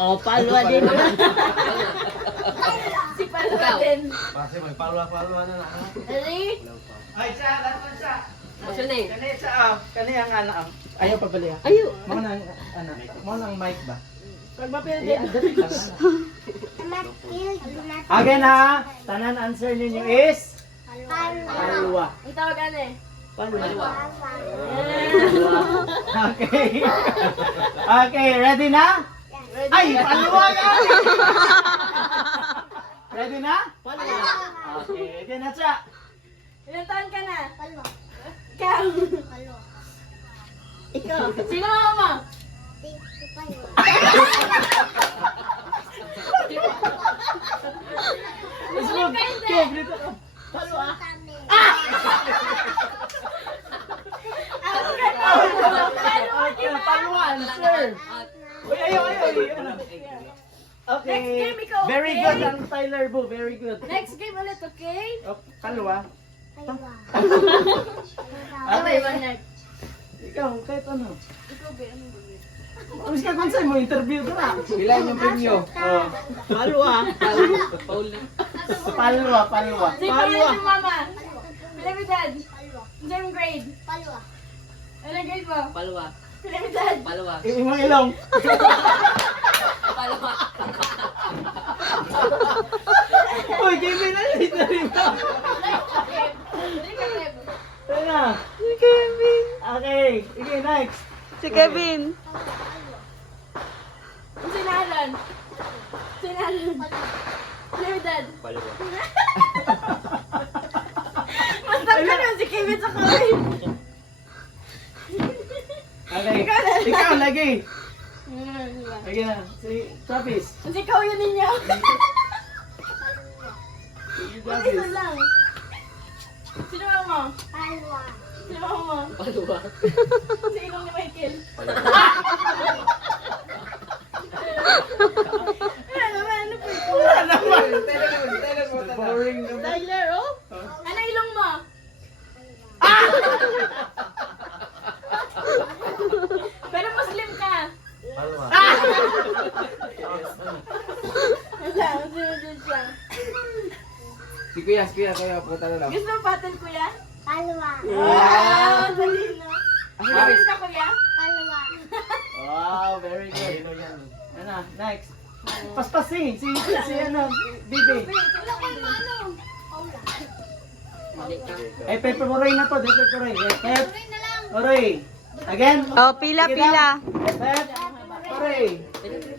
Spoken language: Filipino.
Oh, palwa din. Si Palwa din. Kasi may palwa-palwa na lang. Ready? Ay, siya, lahat siya. What's your name? Kani siya, kani ang anak. Ayaw pa bali. Ayo. Mo nang anak. Mo nang mic ba? Pag mapildin. Again ha, tanan answer ninyo is palwa. Itawag ano eh. Palwa. Okay. Okay, ready na? Ay, palwa ka! Ready na? Palwa. Okay, ready na siya. Ilang taon ka na? Ikaw. Ikaw. Sino mama? Muslim ka hindi. Palwa. Palwa, answer. Uy, ayaw. Okay. Next game, ikaw, Very okay? good ang Tyler Boo, very good. Next game ulit, okay? Oh, palwa. Okay, one next. Ikaw, kahit ano. Ikaw, be, anong gawin? Amis ka kung sa'yo mo, interview ka na. Ilan yung premyo? Oh. Palwa. Palwa. Si Palwa si mama. Ilang edad? Anong grade? Anong grade mo? Palwa. Ilang edad? Palwa. Imong ilong. Palwa. Uy, Kevin, ano ito rin ba? Hindi ka, Kev. Ito na. Si Kevin. Okay, sige, next. Si Kevin. Ang sinalan. Sinalan. Ilang edad? Mas tangka na si Kevin sa kawin. Okay, ikaw lagi. Lagi na, si Travis. Ang sikaw yun ninyo. Si Ang isa Travis. lang. Sino mo? Sino mo? Palwa. Si ilong ni Michael. Ano naman? Ano po ito? Wala naman. Boring naman. Tyler, oh. Ano ilong mo? Pero Muslim ka. Palwa. Wala, Muslim siya. Si Kuya, kaya punta na lang. Gusto mo pattern, kuya? Wow. Dali na. Muslim ka, kuya? Wow, very good. Ano, next. Paspasin, si ano, Bibi. Wala ko yung ano. Mali ka. Eh, Pepe Moray na to, Pepe Moray. Pepe Moray. Again. Oh, pila. Pep.